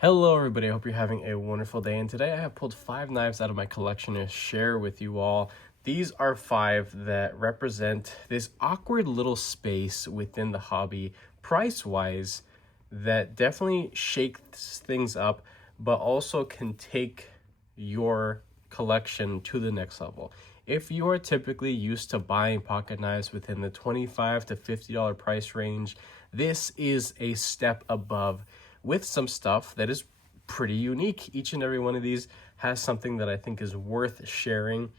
Hello everybody, I hope you're having a wonderful day, and today I have pulled 5 knives out of my collection to share with you all. These are 5 that represent this awkward little space within the hobby, price-wise, that definitely shakes things up, but also can take your collection to the next level. If you are typically used to buying pocket knives within the $25 to $50 price range, this is a step above with some stuff that is pretty unique. Each and every one of these has something that I think is worth sharing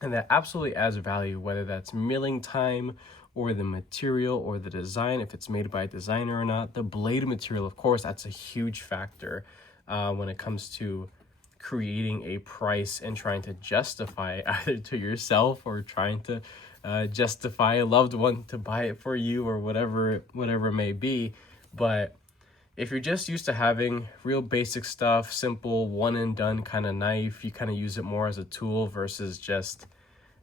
and that absolutely adds value, whether that's milling time or the material or the design, if it's made by a designer or not. The blade material, of course, that's a huge factor when it comes to creating a price and trying to justify it either to yourself or trying to justify a loved one to buy it for you or whatever it may be. But if you're just used to having real basic stuff, simple one and done kind of knife, you kind of use it more as a tool versus just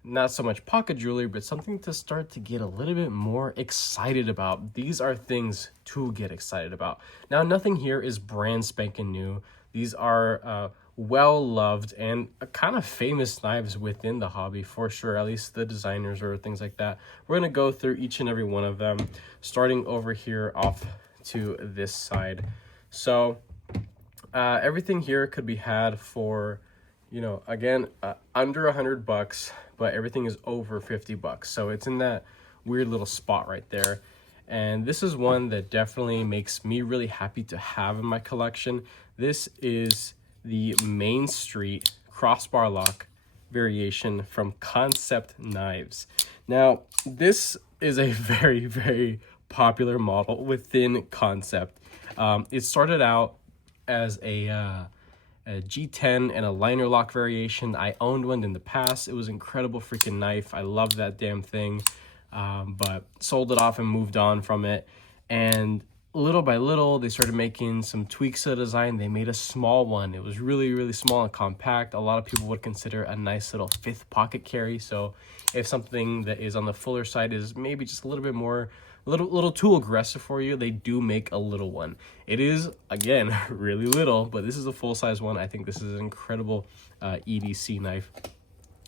not so much pocket jewelry, but something to start to get a little bit more excited about. These are things to get excited about. Now, nothing here is brand spanking new. These are well-loved and kind of famous knives within the hobby for sure, at least the designers or things like that. We're going to go through each and every one of them, starting over here off to this side. So everything here could be had for, again, under $100, but everything is over $50. So it's in that weird little spot right there. And this is one that definitely makes me really happy to have in my collection. This is the Main Street crossbar lock variation from Concept Knives. Now, this is a very, very popular model within Concept. It started out as a G10 and a liner lock variation. I owned one in the past. It was an incredible freaking knife. I loved that damn thing, but sold it off and moved on from it. And little by little, they started making some tweaks to the design. They made a small one. It was really, really small and compact. A lot of people would consider a nice little 5th pocket carry. So if something that is on the fuller side is maybe just a little bit more, a little too aggressive for you, they do make a little one. It is, again, really little, but this is a full-size one. I think this is an incredible EDC knife.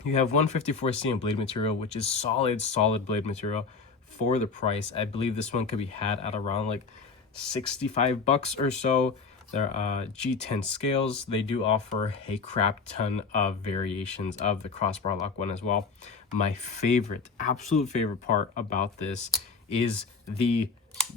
You have 154C in blade material, which is solid blade material for the price. I believe this one could be had at around like $65 or so. There are G10 scales. They do offer a crap ton of variations of the crossbar lock one as well. My absolute favorite part about this is the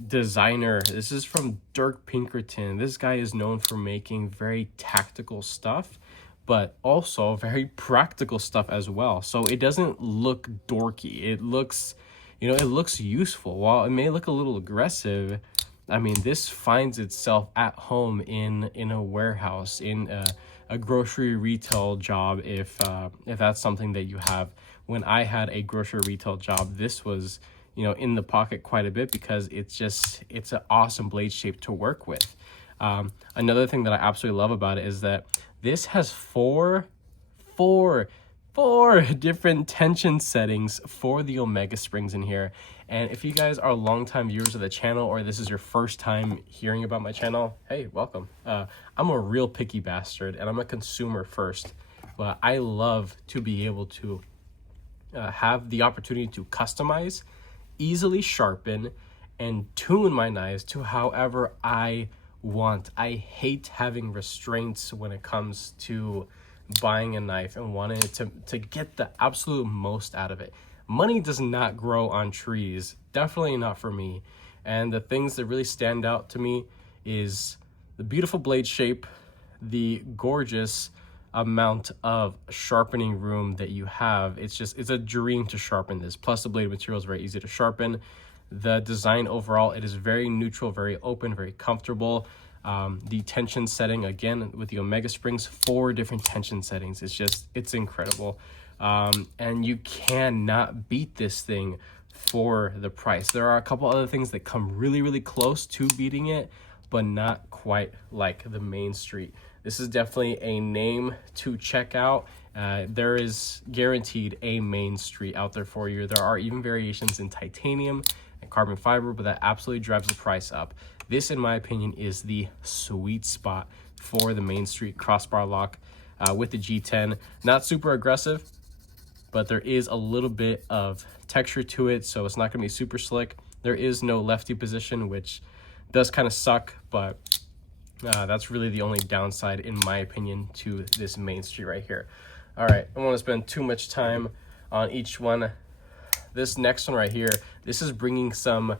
designer. This is from Dirk Pinkerton. This guy is known for making very tactical stuff, but also very practical stuff as well. So it doesn't look dorky. It looks, it looks useful. While it may look a little aggressive, I mean, this finds itself at home in a warehouse, in a grocery retail job, if that's something that you have. When I had a grocery retail job, this was, in the pocket quite a bit because it's an awesome blade shape to work with. Another thing that I absolutely love about it is that this has four different tension settings for the Omega springs in here. And if you guys are longtime viewers of the channel, or this is your first time hearing about my channel, hey, welcome. I'm a real picky bastard, and I'm a consumer first, but I love to be able to have the opportunity to customize, easily sharpen, and tune my knives to however I want. I hate having restraints when it comes to buying a knife and wanting it to get the absolute most out of it. Money does not grow on trees, definitely not for me. And the things that really stand out to me is the beautiful blade shape, the gorgeous amount of sharpening room that you have. It's a dream to sharpen this. Plus the blade material is very easy to sharpen. The design overall, it is very neutral, very open, very comfortable. The tension setting, again, with the Omega springs, 4 different tension settings. It's incredible. And you cannot beat this thing for the price. There are a couple other things that come really, really close to beating it, but not quite like the Main Street. This is definitely a name to check out. There is guaranteed a Main Street out there for you. There are even variations in titanium and carbon fiber, but that absolutely drives the price up. This, in my opinion, is the sweet spot for the Main Street crossbar lock with the G10. Not super aggressive, but there is a little bit of texture to it, so it's not going to be super slick. There is no lefty position, which does kind of suck, but that's really the only downside, in my opinion, to this Main Street right here. All right, I don't want to spend too much time on each one. This next one right here, this is bringing some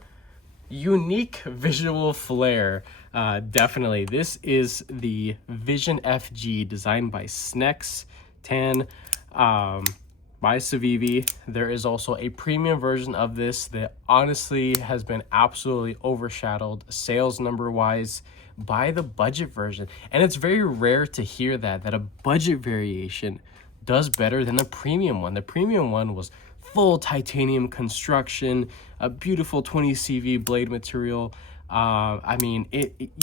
unique visual flair. Definitely. This is the Vision FG, designed by Snex Tan, by Civivi. There is also a premium version of this that honestly has been absolutely overshadowed sales number wise by the budget version. And it's very rare to hear that a budget variation does better than the premium one. The premium one was full titanium construction, a beautiful 20 CV blade material. I mean,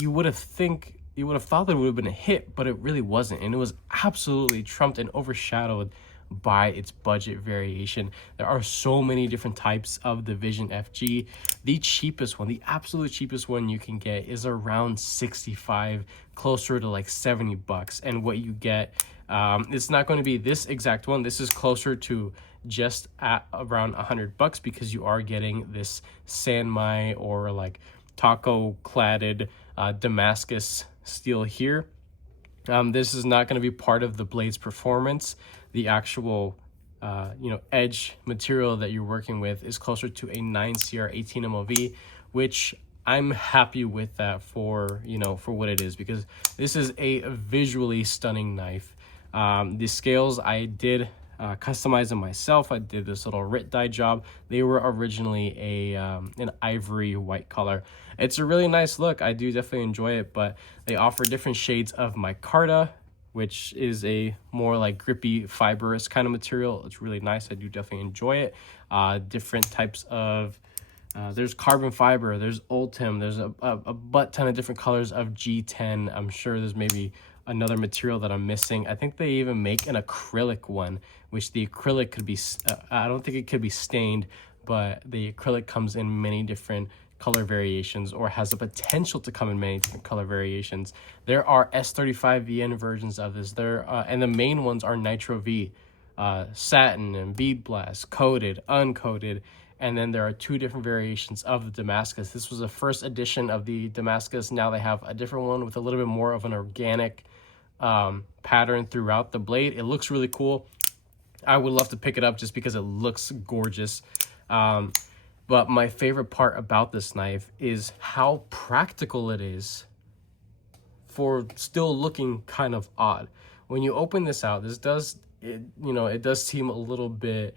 you would have thought that it would have been a hit, but it really wasn't, and it was absolutely trumped and overshadowed by its budget variation. There are so many different types of the Vision FG. The cheapest one, the absolute cheapest one you can get, is around 65, closer to like 70 bucks. And what you get, it's not going to be this exact one. This is closer to just at around 100 bucks, because you are getting this Sanmai or like taco cladded Damascus steel here. This is not going to be part of the blade's performance. The actual edge material that you're working with is closer to a 9CR 18 MOV, which I'm happy with that for what it is, because this is a visually stunning knife. The scales, I did customize them myself. I did this little writ dye job. They were originally an ivory white color. It's a really nice look. I do definitely enjoy it, but they offer different shades of micarta, which is a more like grippy, fibrous kind of material. It's really nice. I do definitely enjoy it. Different types of, there's carbon fiber, there's Ultim, there's a butt ton of different colors of G10. I'm sure there's maybe another material that I'm missing. I think they even make an acrylic one, which the acrylic could be, I don't think it could be stained, but the acrylic comes in many different color variations, or has the potential to come in many different color variations. There are S35VN versions of this. And the main ones are Nitro V, satin and bead blast, coated, uncoated. And then there are two different variations of the Damascus. This was the first edition of the Damascus. Now they have a different one with a little bit more of an organic pattern throughout the blade. It looks really cool. I would love to pick it up just because it looks gorgeous. But my favorite part about this knife is how practical it is for still looking kind of odd. When you open this out, it does seem a little bit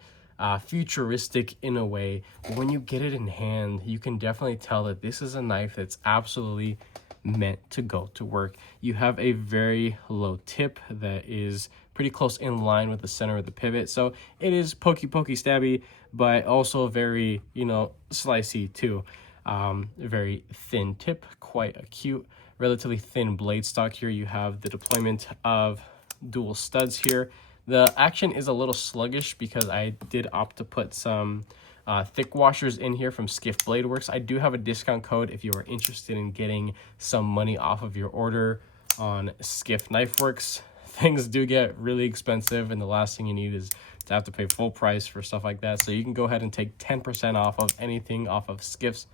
futuristic in a way. But when you get it in hand, you can definitely tell that this is a knife that's absolutely meant to go to work. You have a very low tip that is pretty close in line with the center of the pivot, so it is pokey stabby, but also very slicey too. Very thin tip, quite acute, relatively thin blade stock here. You have the deployment of dual studs here. The action is a little sluggish because I did opt to put some thick washers in here from Skiff Blade Works. I do have a discount code if you are interested in getting some money off of your order on Skiff Knife Works. Things do get really expensive, and the last thing you need is to have to pay full price for stuff like that. So you can go ahead and take 10% off of anything off of Skiff's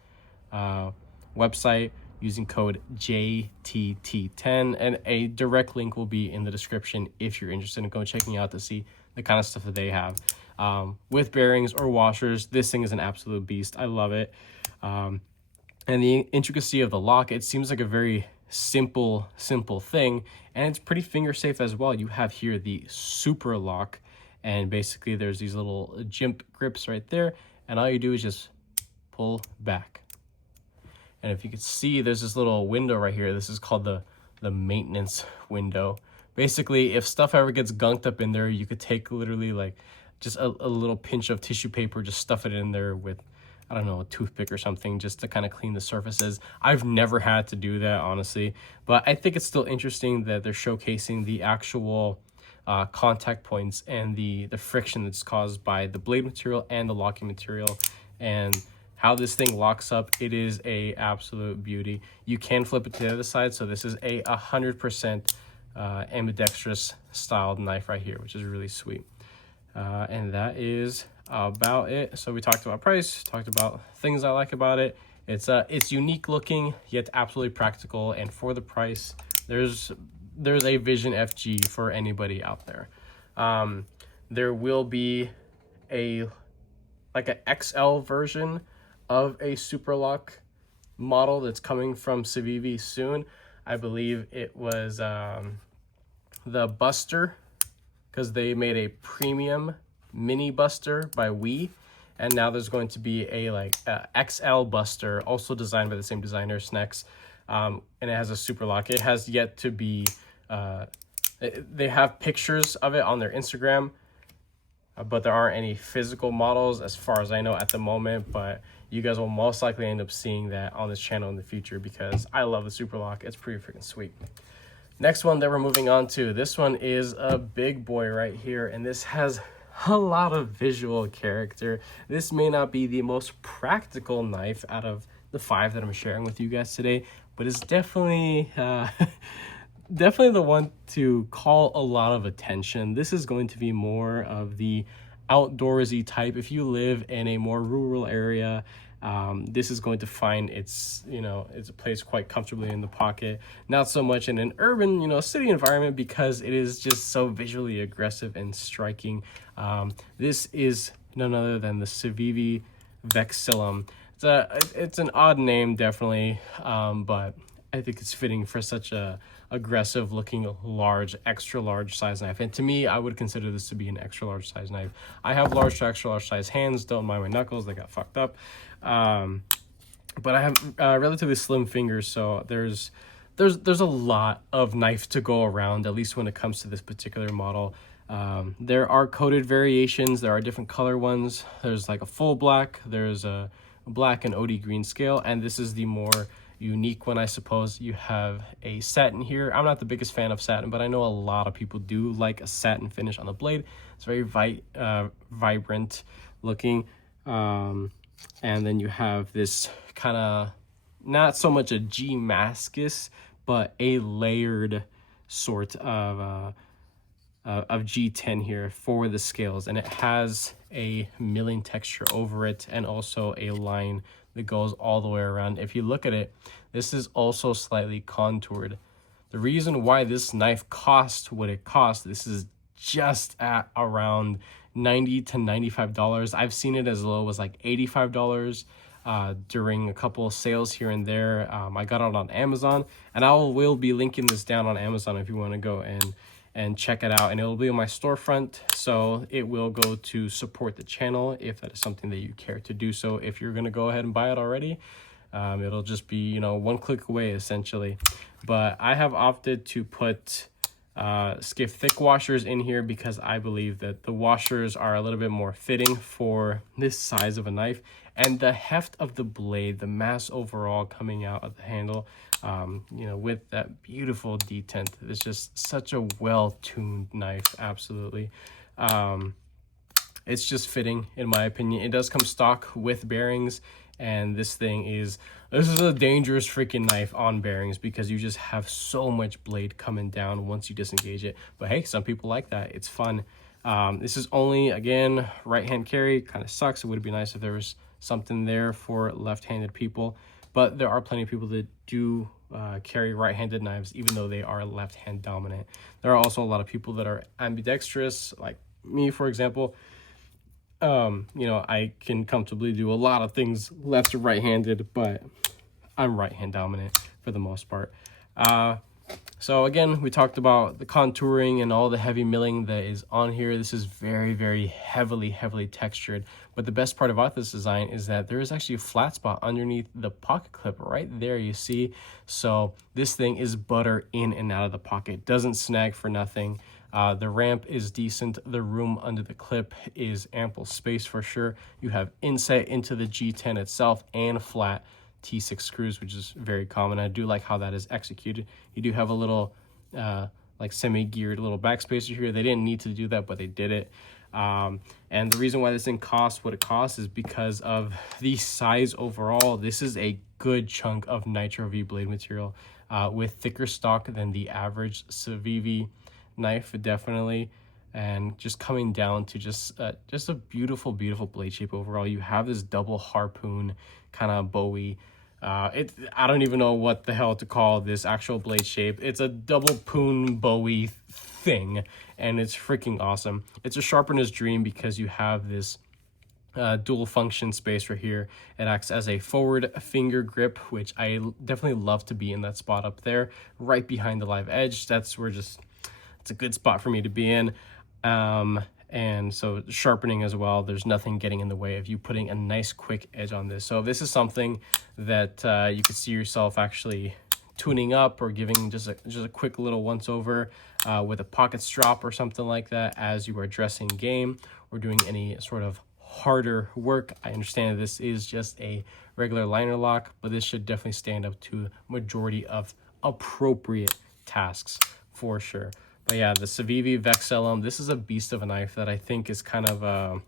website using code JTT10, and a direct link will be in the description if you're interested in going checking out to see the kind of stuff that they have. With bearings or washers, this thing is an absolute beast. I love it. And the intricacy of the lock, it seems like a very simple thing, and it's pretty finger safe as well. You have here the super lock, and basically there's these little jimp grips right there, and all you do is just pull back. And if you could see, there's this little window right here. This is called the maintenance window. Basically, if stuff ever gets gunked up in there, you could take literally like just a little pinch of tissue paper, just stuff it in there with, I don't know, a toothpick or something, just to kind of clean the surfaces. I've never had to do that, honestly, but I think it's still interesting that they're showcasing the actual contact points and the friction that's caused by the blade material and the locking material, and How this thing locks up, it is a absolute beauty. You can flip it to the other side, so this is a 100% ambidextrous styled knife right here, which is really sweet. And that is about it. So we talked about price, talked about things I like about it. It's unique looking, yet absolutely practical, and for the price, there's a Vision FG for anybody out there. There will be an XL version of a Superlock model that's coming from Civivi soon. I believe it was the Buster, because they made a premium mini Buster by Wii, and now there's going to be a XL Buster, also designed by the same designer, Snex, and it has a Superlock. It has yet to be they have pictures of it on their Instagram, but there aren't any physical models as far as I know at the moment. But you guys will most likely end up seeing that on this channel in the future, because I love the Superlock. It's pretty freaking sweet. Next one that we're moving on to, this one is a big boy right here, and this has a lot of visual character. This may not be the most practical knife out of the 5 that I'm sharing with you guys today, but it's definitely definitely the one to call a lot of attention. This is going to be more of the outdoorsy type. If you live in a more rural area, this is going to find its place quite comfortably in the pocket. Not so much in an urban, city environment, because it is just so visually aggressive and striking. This is none other than the Civivi Vexillum. It's an odd name, definitely, but I think it's fitting for such a aggressive looking large, extra large size knife. And to me, I would consider this to be an extra large size knife. I have large to extra large size hands. Don't mind my knuckles, they got fucked up. But I have relatively slim fingers, so there's a lot of knife to go around, at least when it comes to this particular model. There are coated variations. There are different color ones. There's like a full black, there's a black and OD green scale, and this is the more unique one, I suppose. You have a satin here. I'm not the biggest fan of satin, but I know a lot of people do like a satin finish on the blade. It's very vibrant looking. And then you have this kind of, not so much a G-Mascus, but a layered sort of G10 here for the scales, and it has a milling texture over it, and also a line that goes all the way around. If you look at it, this is also slightly contoured. The reason why this knife costs what it costs, this is just at around $90 to $95. I've seen it as low as like $85 during a couple of sales here and there. I got it on Amazon, and I will be linking this down on Amazon if you want to go and check it out, and it'll be on my storefront, so it will go to support the channel if that is something that you care to do. So if you're going to go ahead and buy it already, it'll just be one click away essentially. But I have opted to put Skiff thick washers in here because I believe that the washers are a little bit more fitting for this size of a knife, and the heft of the blade, the mass overall coming out of the handle, with that beautiful detent. It's just such a well-tuned knife. Absolutely. It's just fitting, in my opinion. It does come stock with bearings, and this is a dangerous freaking knife on bearings, because you just have so much blade coming down once you disengage it. But hey, some people like that. It's fun. This is only, again, right-hand carry. Kind of sucks. It would be nice if there was something there for left-handed people, but there are plenty of people that do carry right-handed knives, even though they are left-hand dominant. There are also a lot of people that are ambidextrous, like me, for example. I can comfortably do a lot of things left to right-handed, but I'm right-hand dominant for the most part. So again, we talked about the contouring and all the heavy milling that is on here. This is very, very heavily textured. But the best part about this design is that there is actually a flat spot underneath the pocket clip right there, you see. So this thing is butter in and out of the pocket. Doesn't snag for nothing. The ramp is decent. The room under the clip is ample space for sure. You have inset into the G10 itself and flat T6 screws, which is very common. I do like how that is executed. You do have a little like semi-geared little backspacer here. They didn't need to do that, but they did it. And the reason why this thing costs what it costs is because of the size overall. This is a good chunk of Nitro V blade material with thicker stock than the average Civivi knife, definitely. And just coming down to just a beautiful blade shape overall. You have this double harpoon kind of bowie. I don't even know what the hell to call this actual blade shape. It's a double poon bowie thing, and it's freaking awesome. It's a sharpener's dream because you have this dual function space right here. It acts as a forward finger grip, which I definitely love to be in that spot up there, right behind the live edge. That's where it's a good spot for me to be in. And so sharpening as well, there's nothing getting in the way of you putting a nice quick edge on this. So if this is something that you could see yourself actually tuning up or giving just a quick little once over with a pocket strap or something like that as you are dressing game or doing any sort of harder work, I understand that this is just a regular liner lock, but this should definitely stand up to majority of appropriate tasks for sure. But yeah, the Civivi Vexillum, this is a beast of a knife that I think is kind of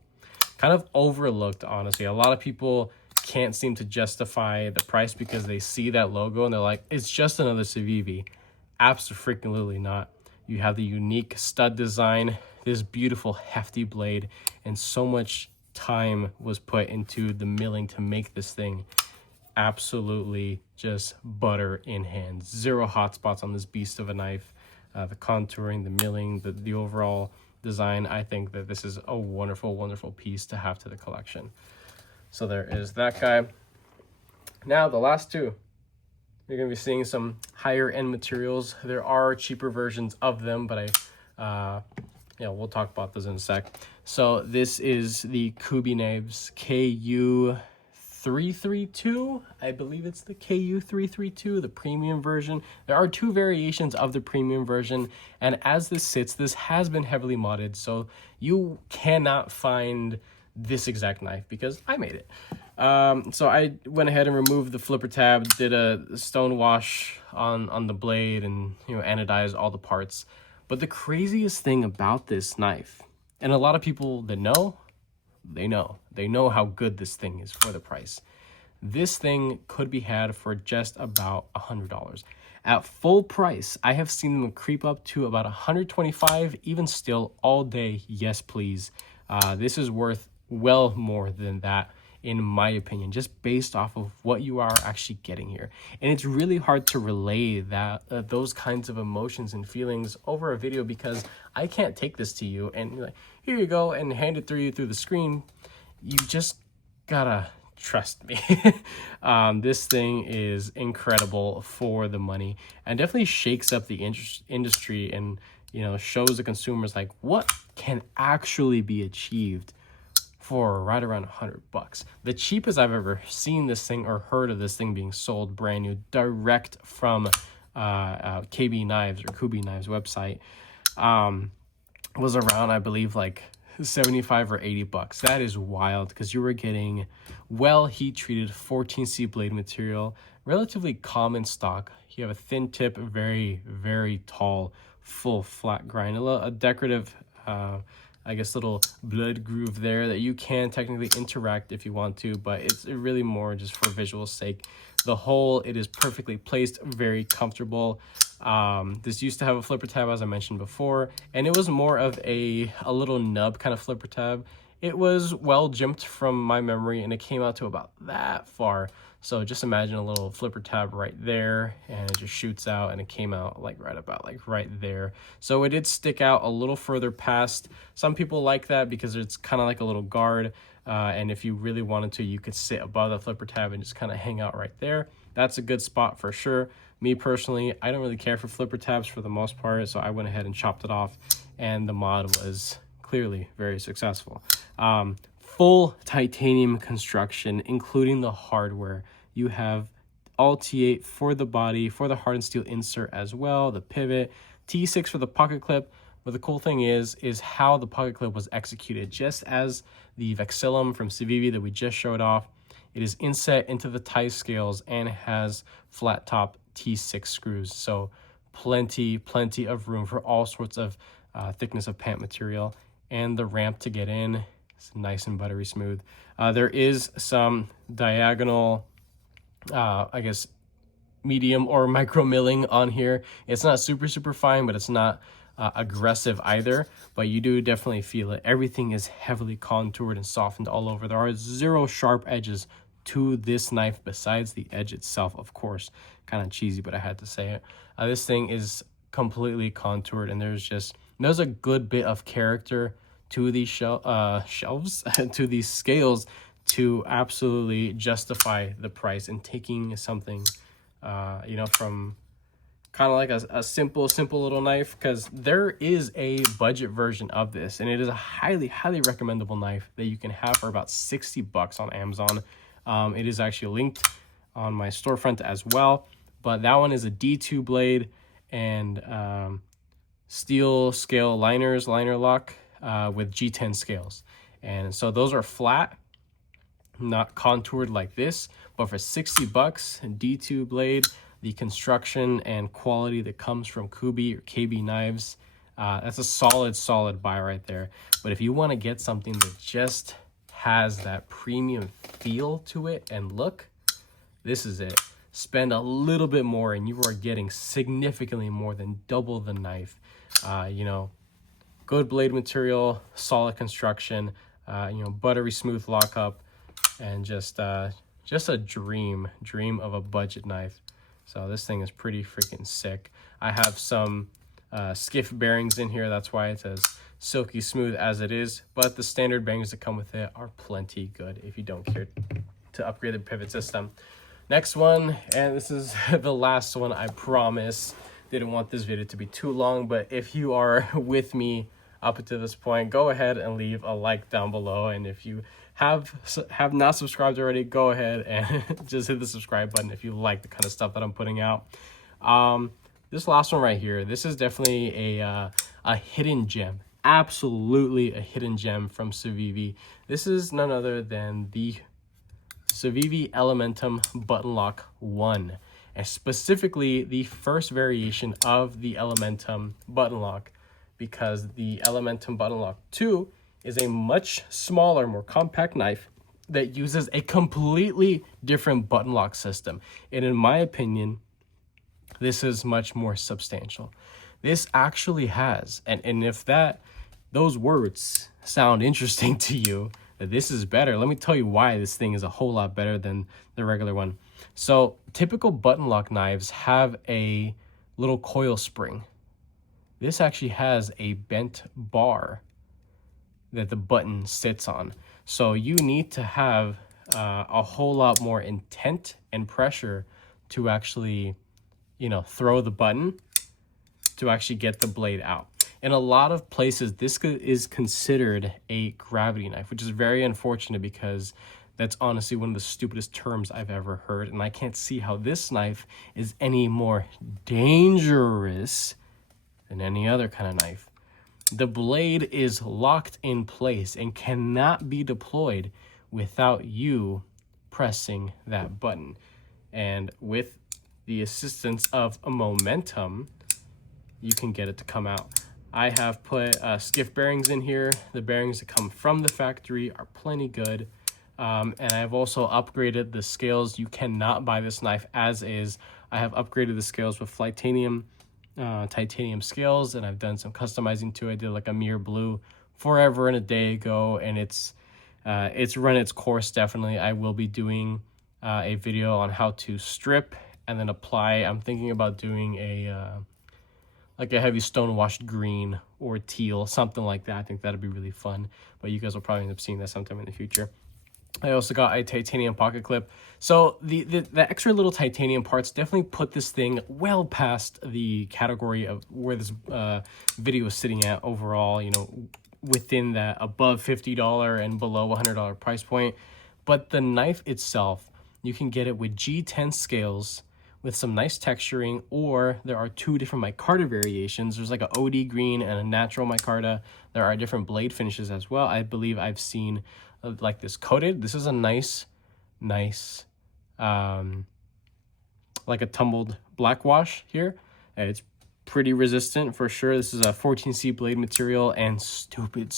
overlooked, honestly. A lot of people can't seem to justify the price because they see that logo and they're like, it's just another Civivi. Absolutely not. You have the unique stud design, this beautiful hefty blade, and so much time was put into the milling to make this thing absolutely just butter in hand. Zero hot spots on this beast of a knife. The contouring, the milling, the overall design, I think that this is a wonderful piece to have to the collection. So there is that guy. Now the last two, you're going to be seeing some higher end materials. There are cheaper versions of them, but we'll talk about those in a sec. So this is the Kubi knives KU332. I believe it's the KU332, the premium version. There are two variations of the premium version, and as this sits, this has been heavily modded, so you cannot find this exact knife because I made it. So I went ahead and removed the flipper tab, did a stone wash on the blade, and anodized all the parts. But the craziest thing about this knife, and a lot of people that know, they know how good this thing is for the price. This thing could be had for just about $100. At full price, I have seen them creep up to about $125, even still all day. Yes, please. This is worth well more than that, in my opinion, just based off of what you are actually getting here. And it's really hard to relay that those kinds of emotions and feelings over a video because I can't take this to you and like, here you go, and hand it through the screen. You just gotta trust me. This thing is incredible for the money and definitely shakes up the industry and shows the consumers like what can actually be achieved for right around $100. The cheapest I've ever seen this thing or heard of this thing being sold brand new direct from KB Knives or Kubi Knives website was around, I believe, like $75 or $80. That is wild because you were getting well heat treated 14C blade material, relatively common stock. You have a thin tip, very tall, full flat grind, a decorative little blood groove there that you can technically interact if you want to, but it's really more just for visual sake. The hole, it is perfectly placed, very comfortable. This used to have a flipper tab, as I mentioned before, and it was more of a little nub kind of flipper tab. It was well jimped from my memory, and it came out to about that far. So just imagine a little flipper tab right there, and it just shoots out, and it came out like right there. So it did stick out a little further past. Some people like that because it's kind of like a little guard, and if you really wanted to, you could sit above the flipper tab and just kind of hang out right there. That's a good spot for sure. Me personally, I don't really care for flipper tabs for the most part, so I went ahead and chopped it off, and the mod was clearly very successful. Full titanium construction, including the hardware. You have all T8 for the body, for the hardened steel insert as well, the pivot, T6 for the pocket clip. But the cool thing is how the pocket clip was executed. Just as the Vexillum from Civivi that we just showed off, it is inset into the tie scales and has flat top T6 screws. So plenty of room for all sorts of thickness of pant material. and the ramp to get in. It's nice and buttery smooth. There is some diagonal, I guess, medium or micro milling on here. It's not super fine, but it's not aggressive either, but you do definitely feel it. Everything is heavily contoured and softened all over. There are 0 sharp edges to this knife besides the edge itself, of course. Kind of cheesy, but I had to say it. This thing is completely contoured, and there's a good bit of character to these shelves to these scales to absolutely justify the price, and taking something you know, from kind of like a simple little knife, because there is a budget version of this, and it is a highly recommendable knife that you can have for about 60 bucks on Amazon. It is actually linked on my storefront as well, but that one is a D2 blade and steel scale liner lock with G10 scales, and so those are flat, not contoured like this, but for 60 bucks, D2 blade, the construction and quality that comes from Kubi or KB knives, that's a solid buy right there. But if you want to get something that just has that premium feel to it and look, this is it. Spend a little bit more and you are getting significantly more than double the knife. You know, good blade material, solid construction, you know, buttery smooth lockup, and just a dream of a budget knife. So this thing is pretty freaking sick. I have some skiff bearings in here. That's why it's as silky smooth as it is. But the standard bearings that come with it are plenty good if you don't care to upgrade the pivot system. Next one, and this is the last one, I promise. Didn't want this video to be too long, but if you are with me up to this point, go ahead and leave a like down below. And if you have not subscribed already, go ahead and just hit the subscribe button if you like the kind of stuff that I'm putting out. This last one right here, this is definitely a hidden gem, absolutely a hidden gem from Civivi. This is none other than the Civivi Elementum Button Lock 1, and specifically the first variation of the Elementum Button Lock, because the Elementum Button Lock 2 is a much smaller, more compact knife that uses a completely different button lock system. And in my opinion, this is much more substantial. This actually has, and if those words sound interesting to you, that this is better, let me tell you why this thing is a whole lot better than the regular one. So typical button lock knives have a little coil spring. This actually has a bent bar that the button sits on. So you need to have a whole lot more intent and pressure to actually, you know, throw the button to actually get the blade out. In a lot of places, this is considered a gravity knife, which is very unfortunate because that's honestly one of the stupidest terms I've ever heard. And I can't see how this knife is any more dangerous than any other kind of knife. The blade is locked in place and cannot be deployed without you pressing that button. And with the assistance of a momentum, you can get it to come out. I have put skiff bearings in here. The bearings that come from the factory are plenty good. And I've also upgraded the scales. You cannot buy this knife as is. I have upgraded the scales with titanium scales, and I've done some customizing too. I did like a mirror blue forever and a day ago, and it's run its course. Definitely I will be doing a video on how to strip and then apply. I'm thinking about doing like a heavy stone washed green or teal, something like that. I think that'd be really fun, but you guys will probably end up seeing that sometime in the future. I also got a titanium pocket clip. So the extra little titanium parts definitely put this thing well past the category of where this video is sitting at overall, you know, within that above $50 and below $100 price point. But the knife itself, you can get it with G10 scales with some nice texturing, or there are 2 different micarta variations. There's like an OD green and a natural micarta. There are different blade finishes as well. I believe I've seen like this coated. This is a nice like a tumbled black wash here. It's pretty resistant for sure. This is a 14C blade material and stupid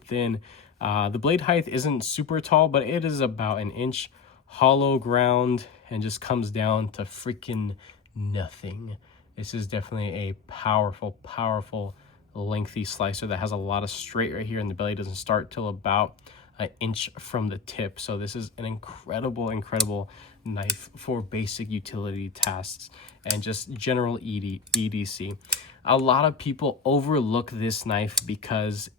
thin. The blade height isn't super tall, but it is about an inch. Hollow ground and just comes down to freaking nothing. This is definitely a powerful lengthy slicer that has a lot of straight right here, and the belly doesn't start till about an inch from the tip. So this is an incredible knife for basic utility tasks and just general EDC. A lot of people overlook this knife because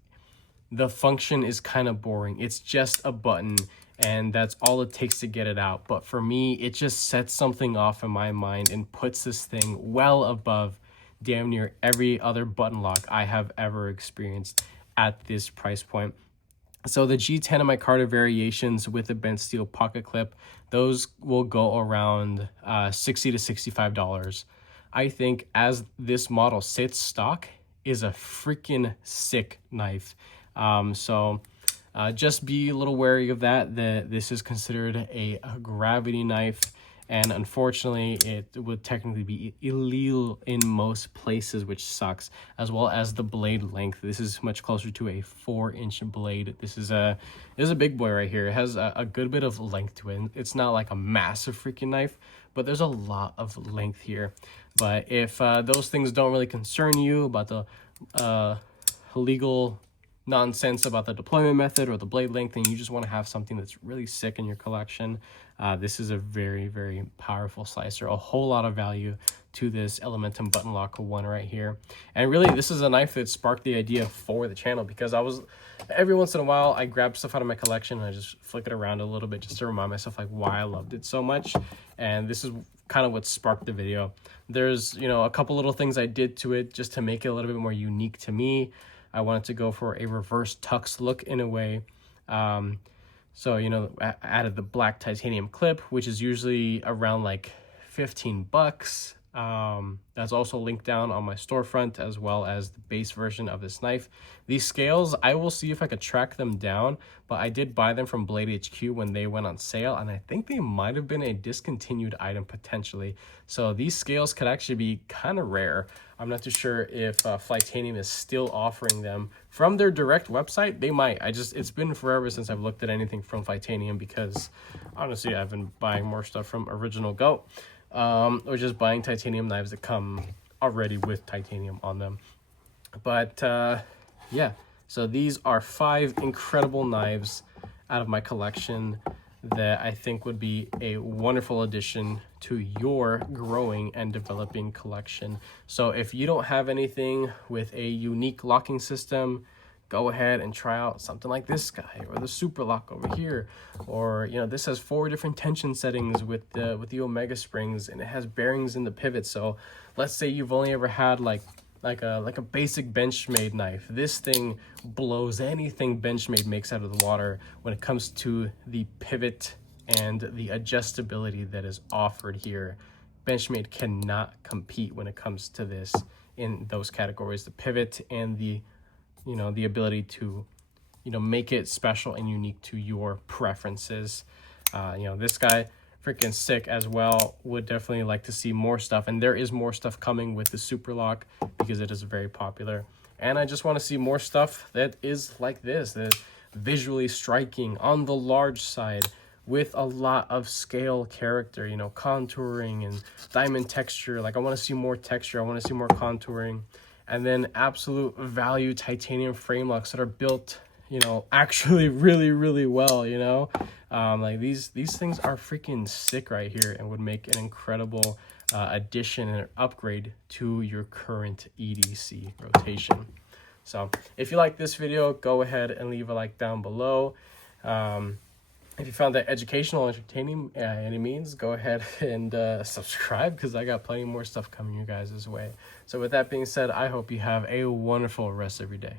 the function is kind of boring. It's just a button and that's all it takes to get it out. But for me, it just sets something off in my mind and puts this thing well above damn near every other button lock I have ever experienced at this price point. So the G10 and micarta variations with a bent steel pocket clip, those will go around $60 to $65. I think as this model sits stock is a freaking sick knife. Just be a little wary of that this is considered a gravity knife, and unfortunately it would technically be illegal in most places, which sucks, as well as the blade length. This is much closer to a 4-inch blade. This is a big boy right here. It has a good bit of length to it. It's not like a massive freaking knife, but there's a lot of length here. But if those things don't really concern you about the legal nonsense about the deployment method or the blade length, and you just want to have something that's really sick in your collection, this is a very powerful slicer. A whole lot of value to this Elementum button lock one right here. And really, this is a knife that sparked the idea for the channel, because every once in a while I grab stuff out of my collection and I just flick it around a little bit just to remind myself like why I loved it so much. And this is kind of what sparked the video. There's a couple little things I did to it just to make it a little bit more unique to me. I wanted to go for a reverse tux look in a way. So, I added the black titanium clip, which is usually around like $15. That's also linked down on my storefront, as well as the base version of this knife. These scales, I will see if I could track them down, but I did buy them from Blade HQ when they went on sale, and I think they might have been a discontinued item potentially. So these scales could actually be kind of rare. I'm not too sure if Flightanium is still offering them from their direct website. They might. It's been forever since I've looked at anything from Flightanium, because honestly I've been buying more stuff from Original Goat, or just buying titanium knives that come already with titanium on them. But yeah, so these are 5 incredible knives out of my collection that I think would be a wonderful addition to your growing and developing collection. So if you don't have anything with a unique locking system, go ahead and try out something like this guy, or the super lock over here, or this has 4 different tension settings with the Omega springs, and it has bearings in the pivot. So let's say you've only ever had like a basic Benchmade knife. This thing blows anything Benchmade makes out of the water when it comes to the pivot and the adjustability that is offered here. Benchmade cannot compete when it comes to this in those categories, the pivot and the the ability to make it special and unique to your preferences. This guy, freaking sick as well. Would definitely like to see more stuff, and there is more stuff coming with the super lock because it is very popular. And I just want to see more stuff that is like this, that visually striking on the large side with a lot of scale character, contouring and diamond texture. Like, I want to see more texture, I want to see more contouring, and then absolute value titanium frame locks that are built actually really well. Like these things are freaking sick right here, and would make an incredible addition and upgrade to your current EDC rotation. So if you like this video, go ahead and leave a like down below. If you found that educational, entertaining any means, go ahead and subscribe, because I got plenty more stuff coming your guys' way. So with that being said, I hope you have a wonderful rest of your day.